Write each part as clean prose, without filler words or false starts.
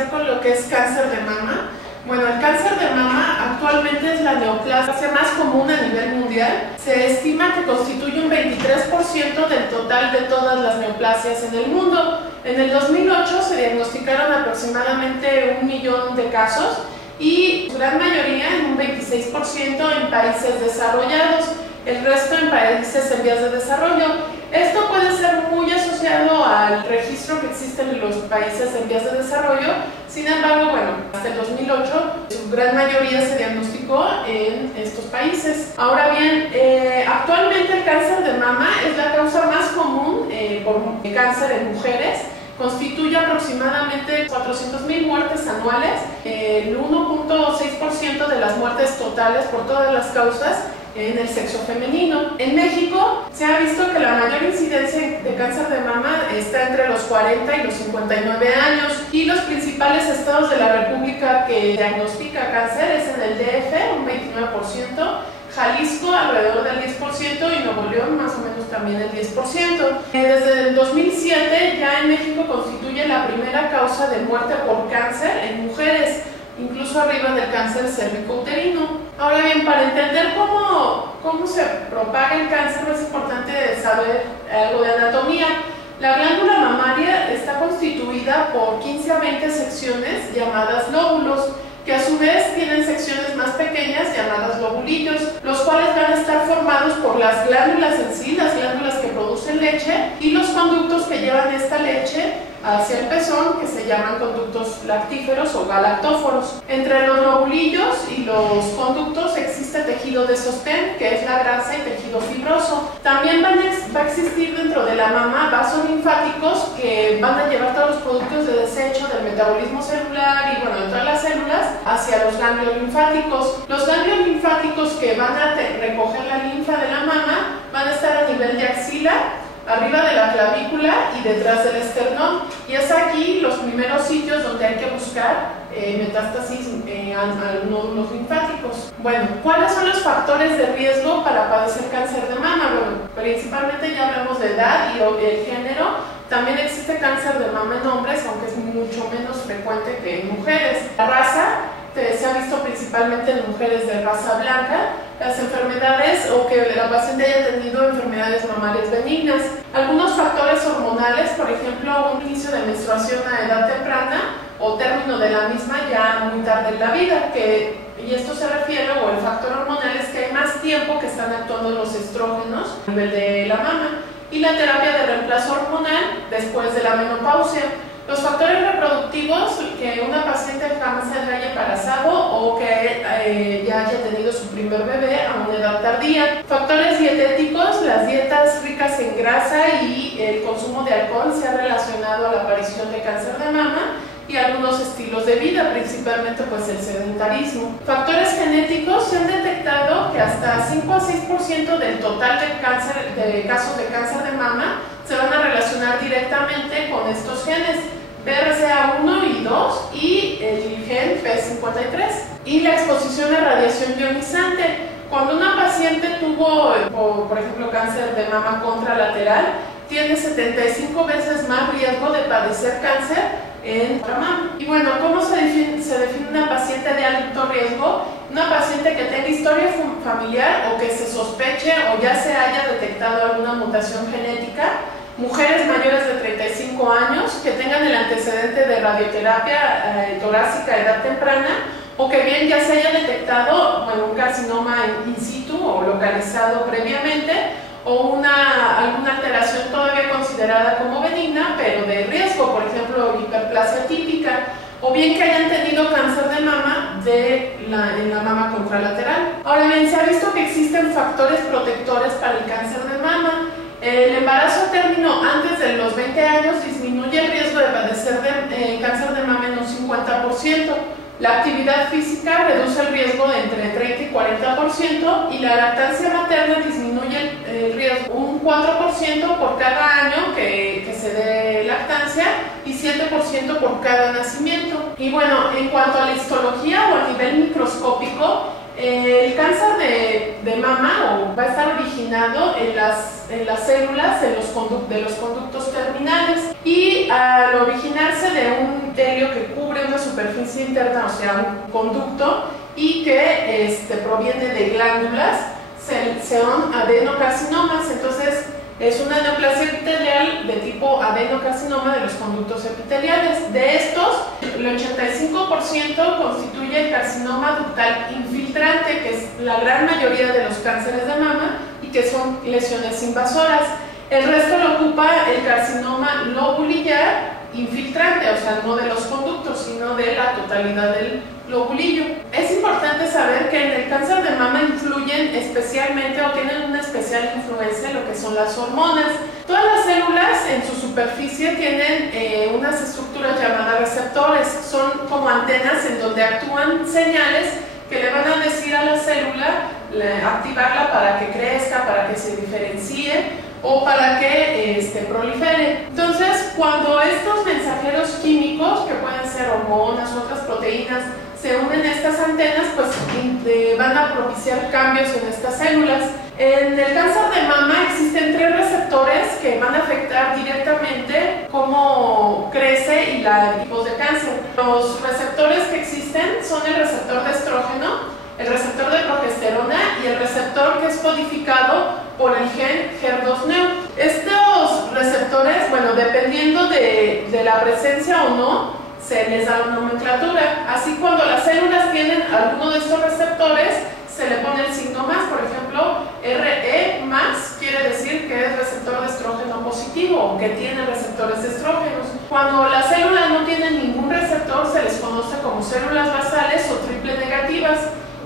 iniciar con lo que es cáncer de mama. Bueno, el cáncer de mama actualmente es la neoplasia más común a nivel mundial. Se estima que constituye un 23% del total de todas las neoplasias en el mundo. En el 2008 se diagnosticaron aproximadamente 1 millón de casos y su gran mayoría, en un 26%, en países desarrollados, el resto en países en vías de desarrollo. Esto puede ser muy asociado al registro que existe en los países en vías de desarrollo. Sin embargo, bueno, hasta el 2008 su gran mayoría se diagnosticó en estos países. Ahora bien, actualmente el cáncer de mama es la causa más común por cáncer en mujeres. Constituye aproximadamente 400,000 muertes anuales, el 1.6% de las muertes totales por todas las causas en el sexo femenino. En México se ha visto que la mayor incidencia de cáncer de mama está entre los 40 y los 59 años y los principales estados de la República que diagnostica cáncer es en el DF, un 29%, Jalisco alrededor del 10% y Nuevo León más o menos también el 10%. Desde el 2007 ya en México constituye la primera causa de muerte por cáncer en mujeres, incluso arriba del cáncer cervicouterino. Ahora bien, para entender cómo se propaga el cáncer es importante saber algo de anatomía. La glándula mamaria está constituida por 15 a 20 secciones llamadas lóbulos, que a su vez tienen secciones más pequeñas llamadas lobulillos, los cuales van a estar formados por las glándulas en sí, las glándulas que producen leche, y los conductos que llevan esta leche hacia el pezón, que se llaman conductos lactíferos o galactóforos. Entre los lobulillos y los conductos existe tejido de sostén, que es la grasa y tejido fibroso. También va a existir dentro de la mama vasos linfáticos que van a llevar todos los productos de desecho del metabolismo celular y bueno, de todas las células hacia los ganglios linfáticos. Los ganglios linfáticos que van a recoger la linfa de la mama van a estar a nivel de axila, arriba de la clavícula y detrás del esternón, y es aquí los primeros sitios donde hay que buscar metástasis a nódulos linfáticos. Bueno, ¿cuáles son los factores de riesgo para padecer cáncer de mama? Bueno, principalmente ya hablamos de edad y el género. También existe cáncer de mama en hombres, aunque es mucho menos frecuente que en mujeres. La raza se ha visto principalmente en mujeres de raza blanca, las enfermedades o que la paciente haya tenido enfermedades mamarias benignas. Algunos factores hormonales, por ejemplo, un inicio de menstruación a edad temprana o término de la misma ya muy tarde en la vida, y esto se refiere, o el factor hormonal es que hay más tiempo que están actuando los estrógenos a nivel de la mama, y la terapia de reemplazo hormonal después de la menopausia. Los factores reproductivos, que una paciente jamás se haya embarazado o que ya haya tenido su primer bebé a una edad tardía. Factores dietéticos, las dietas ricas en grasa y el consumo de alcohol se ha relacionado a la aparición de cáncer de mama, y algunos estilos de vida, principalmente pues el sedentarismo. Factores genéticos, se han detectado que hasta 5 a 6% del total de casos de cáncer de mama se van a relacionar directamente con estos genes, BRCA1 y 2 y el gen P53. Y la exposición a radiación ionizante. Cuando una paciente tuvo, por ejemplo, cáncer de mama contralateral, tiene 75 veces más riesgo de padecer cáncer en la mama. Y bueno, ¿cómo se define una paciente de alto riesgo? Una paciente que tenga historia familiar o que se sospeche o ya se haya detectado alguna mutación genética, mujeres mayores de 35 años que tengan el antecedente de radioterapia torácica a edad temprana, o que bien ya se haya detectado un carcinoma in situ o localizado previamente, o alguna alteración todavía considerada como benigna, pero de riesgo, por ejemplo, hiperplasia típica, o bien que hayan tenido cáncer de mama en la mama contralateral. Ahora bien, se ha visto que existen factores protectores para el cáncer de mama. El embarazo a término antes de los 20 años disminuye el riesgo de padecer cáncer de mama en un 50%. La actividad física reduce el riesgo de entre 30 y 40%, y la lactancia materna disminuye el riesgo un 4% por cada año que se dé lactancia y 7% por cada nacimiento. Y bueno, en cuanto a la histología o a nivel microscópico, el cáncer de mama va a estar originado en las células de los conductos terminales, y al originarse de un epitelio que cubre una superficie interna, o sea, un conducto, y que proviene de glándulas, son adenocarcinomas. Entonces, es una neoplasia epitelial de tipo adenocarcinoma de los conductos epiteliales. De estos, el 85% constituye el carcinoma ductal infiltrante, que es la gran mayoría de los cánceres de mama y que son lesiones invasoras. El resto lo ocupa el carcinoma lobulillar infiltrante, o sea, no de los conductos, sino de la totalidad del lobulillo. Es importante saber que en el cáncer de mama influyen especialmente o tienen una especial influencia lo que son las hormonas. Todas las células en su superficie tienen unas estructuras llamadas receptores, son como antenas en donde actúan señales que le van a decir a la célula, activarla para que crezca, para que se diferencie o para que prolifere. Entonces, cuando estos mensajeros químicos, que pueden ser hormonas u otras proteínas, se unen a estas antenas, pues van a propiciar cambios en estas células. En el cáncer de mama existen 3 receptores que van a afectar directamente cómo crece y los tipos de cáncer. Los receptores que existen son el receptor de estrógeno, el receptor de progesterona y el receptor que es codificado por el gen HER2/neu. Estos receptores, bueno, dependiendo de la presencia o no, se les da una nomenclatura. Así, cuando las células tienen alguno de estos receptores, se le pone el signo más. Por ejemplo, RE más quiere decir que es receptor de estrógeno positivo o que tiene receptores de estrógenos. Cuando las células no tienen ningún receptor, se les conoce como células basales o triple negativas.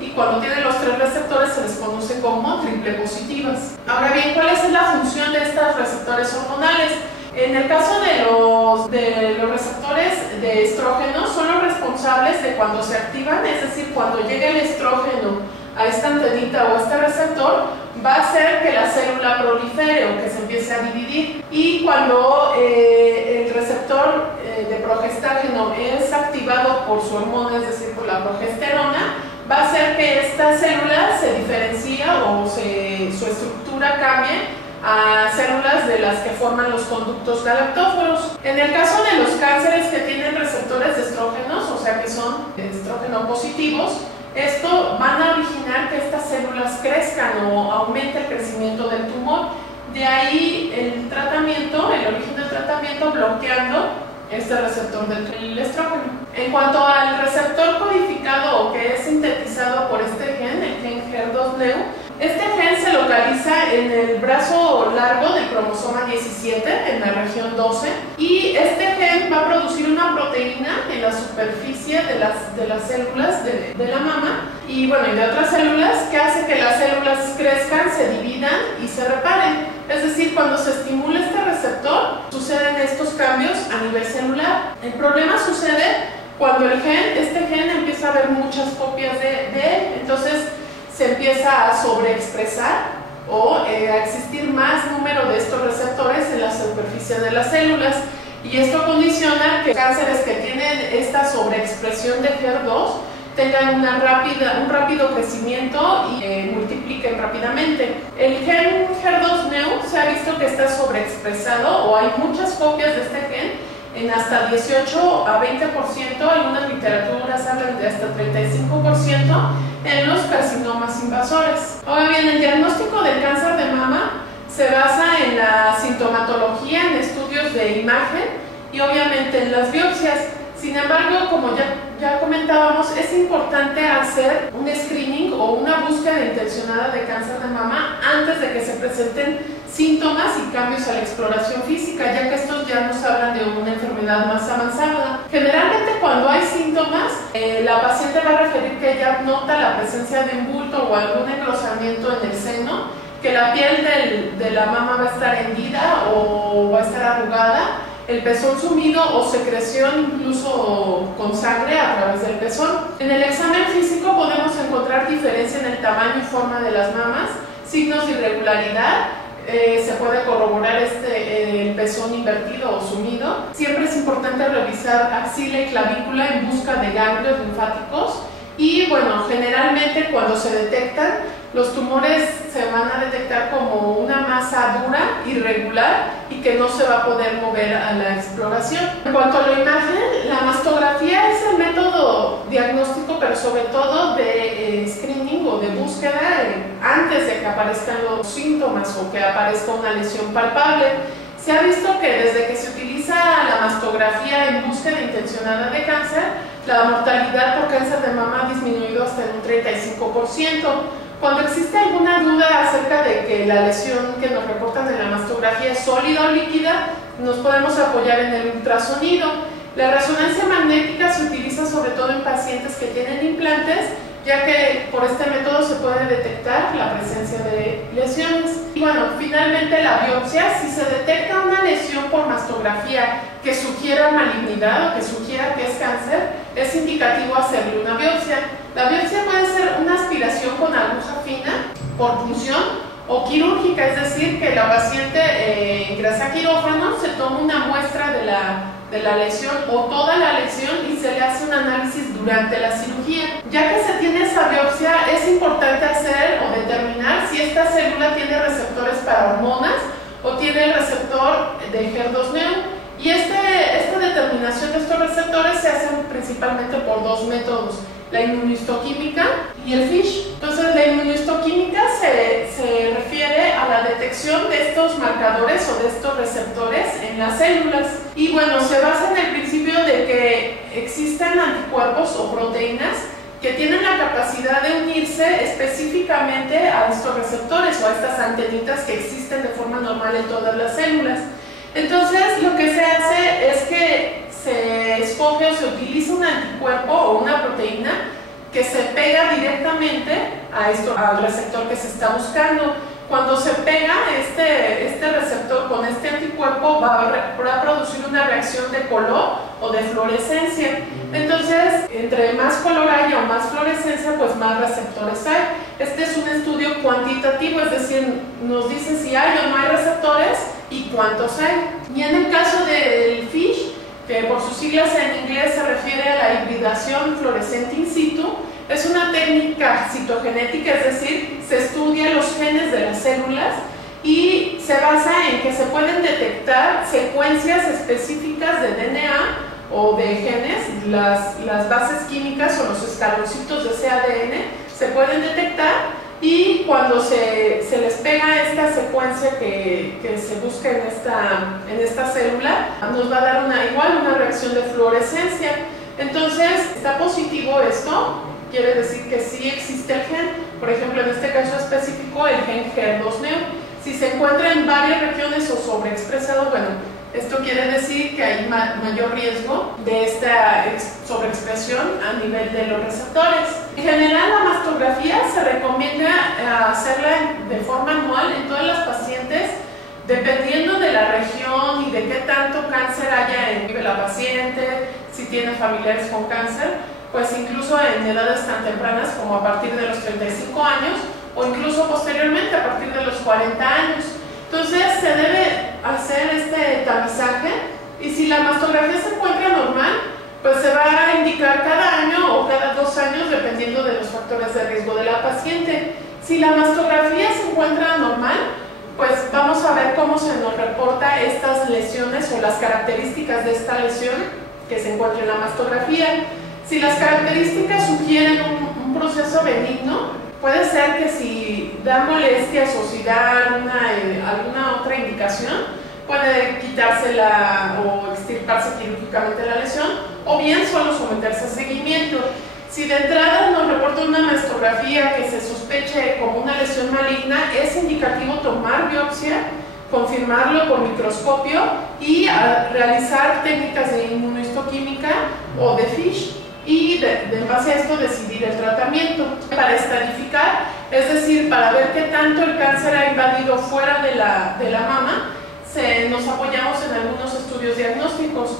Y cuando tienen los 3 receptores se les conoce como triple positivas. Ahora bien, ¿cuál es la función de estos receptores hormonales? En el caso de los receptores de estrógeno, son los responsables de cuando se activan, es decir, cuando llega el estrógeno a esta antenita o a este receptor, va a hacer que la célula prolifere o que se empiece a dividir. Y cuando el receptor de progestágeno es activado por su hormona, es decir, por la progesterona, va a hacer que esta célula se diferencie o su estructura cambie a células de las que forman los conductos galactóforos. En el caso de los cánceres que tienen receptores de estrógenos, o sea que son estrógeno positivos, esto van a originar que estas células crezcan o aumente el crecimiento del tumor. De ahí el tratamiento, el origen del tratamiento bloqueando este receptor del estrógeno. En cuanto al receptor codificado o que es sintetizado por este gen, el gen HER2/neu, este gen se localiza en el brazo largo del cromosoma 17, en la región 12, y este gen va a producir una proteína en la superficie de las células de la mama y de otras células, que hace que las células crezcan, se dividan y se reparen. Es decir, cuando se estimula este receptor, suceden estos cambios a nivel celular. El problema sucede cuando este gen empieza a haber muchas copias de él, entonces se empieza a sobreexpresar o a existir más número de estos receptores en la superficie de las células, y esto condiciona que cánceres que tienen esta sobreexpresión de HER2 tengan un rápido crecimiento y multipliquen rápidamente. El gen HER2/neu se ha visto que está sobreexpresado o hay muchas copias de este gen en hasta 18 a 20%, algunas literaturas hablan de hasta 35% en los carcinomas invasores. Ahora bien, el diagnóstico del cáncer de mama se basa en la sintomatología, en estudios de imagen y obviamente en las biopsias. Sin embargo, como ya comentábamos, es importante hacer un screening o una búsqueda intencionada de cáncer de mama antes de que se presenten síntomas y cambios a la exploración física, ya que estos ya nos hablan de una enfermedad más avanzada. Generalmente, cuando hay síntomas, la paciente va a referir que ella nota la presencia de un bulto o algún engrosamiento en el seno, que la piel de la mama va a estar hendida o va a estar arrugada, el pezón sumido o secreción incluso con sangre a través del pezón. En el examen físico podemos encontrar diferencia en el tamaño y forma de las mamas, signos de irregularidad, se puede corroborar el pezón invertido o sumido. Siempre es importante revisar axila y clavícula en busca de ganglios linfáticos y generalmente cuando se detectan, los tumores se van a detectar como una masa dura, irregular y que no se va a poder mover a la exploración. En cuanto a la imagen, la mastografía es el método sobre todo de screening o de búsqueda antes de que aparezcan los síntomas o que aparezca una lesión palpable. Se ha visto que desde que se utiliza la mastografía en búsqueda intencionada de cáncer, la mortalidad por cáncer de mama ha disminuido hasta en un 35%. Cuando existe alguna duda acerca de que la lesión que nos reportan en la mastografía es sólida o líquida, nos podemos apoyar en el ultrasonido. La resonancia magnética se utiliza sobre todo en pacientes que tienen implantes, ya que por este método se puede detectar la presencia de lesiones. Y bueno, finalmente la biopsia, si se detecta una lesión por mastografía que sugiera malignidad o que sugiera que es cáncer, es indicativo hacerle una biopsia. La biopsia puede ser una aspiración con aguja fina por punción o quirúrgica, es decir, que la paciente ingresa a quirófano, se toma una muestra de la lesión o toda la lesión y se le hace un análisis durante la cirugía. Ya que se tiene esa biopsia, es importante hacer o determinar si esta célula tiene receptores para hormonas o tiene el receptor de HER2-neu. Y esta determinación de estos receptores se hace principalmente por dos métodos: la inmunohistoquímica y el FISH. Entonces, la inmunohistoquímica se refiere a la detección de estos marcadores o de estos receptores en las células. Y bueno, se basa en el principio de que existen anticuerpos o proteínas que tienen la capacidad de unirse específicamente a estos receptores o a estas antenitas que existen de forma normal en todas las células. Entonces, lo que se hace es que se escoge o se utiliza un anticuerpo o una proteína que se pega directamente al receptor que se está buscando. Cuando se pega este receptor con este anticuerpo, va a producir una reacción de color o de fluorescencia. Entonces, entre más color haya o más fluorescencia, pues más receptores hay. Este es un estudio cuantitativo, es decir, nos dice si hay o no hay receptores y cuántos hay. Y en el caso del FISH, que por sus siglas en inglés se refiere a la hibridación fluorescente in situ, es una técnica citogenética, es decir, se estudia los genes de las células y se basa en que se pueden detectar secuencias específicas de DNA o de genes, las bases químicas o los escaloncitos de ese ADN se pueden detectar, y cuando se les pega esta secuencia que se busca en esta célula, nos va a dar igual una reacción de fluorescencia. Entonces, está positivo esto, quiere decir que sí existe el gen. Por ejemplo, en este caso específico, el gen HER2-neu. Si se encuentra en varias regiones o sobreexpresado, bueno, esto quiere decir que hay mayor riesgo de esta sobreexpresión a nivel de los receptores. En general, la mastografía se recomienda hacerla de forma anual en todas las pacientes, dependiendo de la región y de qué tanto cáncer haya en la paciente, si tiene familiares con cáncer, pues incluso en edades tan tempranas como a partir de los 35 años o incluso posteriormente a partir de los 40 años. Entonces se debe hacer este tamizaje, y si la mastografía se encuentra normal, pues se va a indicar cada año o cada 2 años dependiendo de los factores de riesgo de la paciente. Si la mastografía se encuentra normal, pues vamos a ver cómo se nos reporta estas lesiones o las características de esta lesión que se encuentra en la mastografía. Si las características sugieren un proceso benigno, puede ser que si da molestias o si da alguna otra indicación, puede quitársela o extirparse quirúrgicamente la lesión, o bien solo someterse a seguimiento. Si de entrada nos reporta una mastografía que se sospeche como una lesión maligna, es indicativo tomar biopsia, confirmarlo por microscopio y realizar técnicas de inmunohistoquímica o de FISH, y en base a esto decidir el tratamiento. Para estratificar, es decir, para ver qué tanto el cáncer ha invadido fuera de la mama, nos apoyamos en algunos estudios diagnósticos.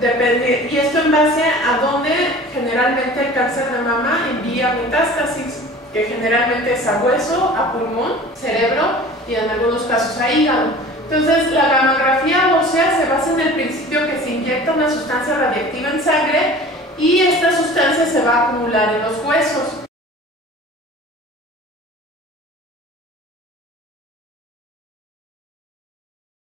Y esto en base a dónde generalmente el cáncer de mama envía metástasis, que generalmente es a hueso, a pulmón, cerebro y en algunos casos a hígado. Entonces, la gamografía ósea se basa en el principio que se inyecta una sustancia radiactiva en sangre y esta sustancia se va a acumular en los huesos.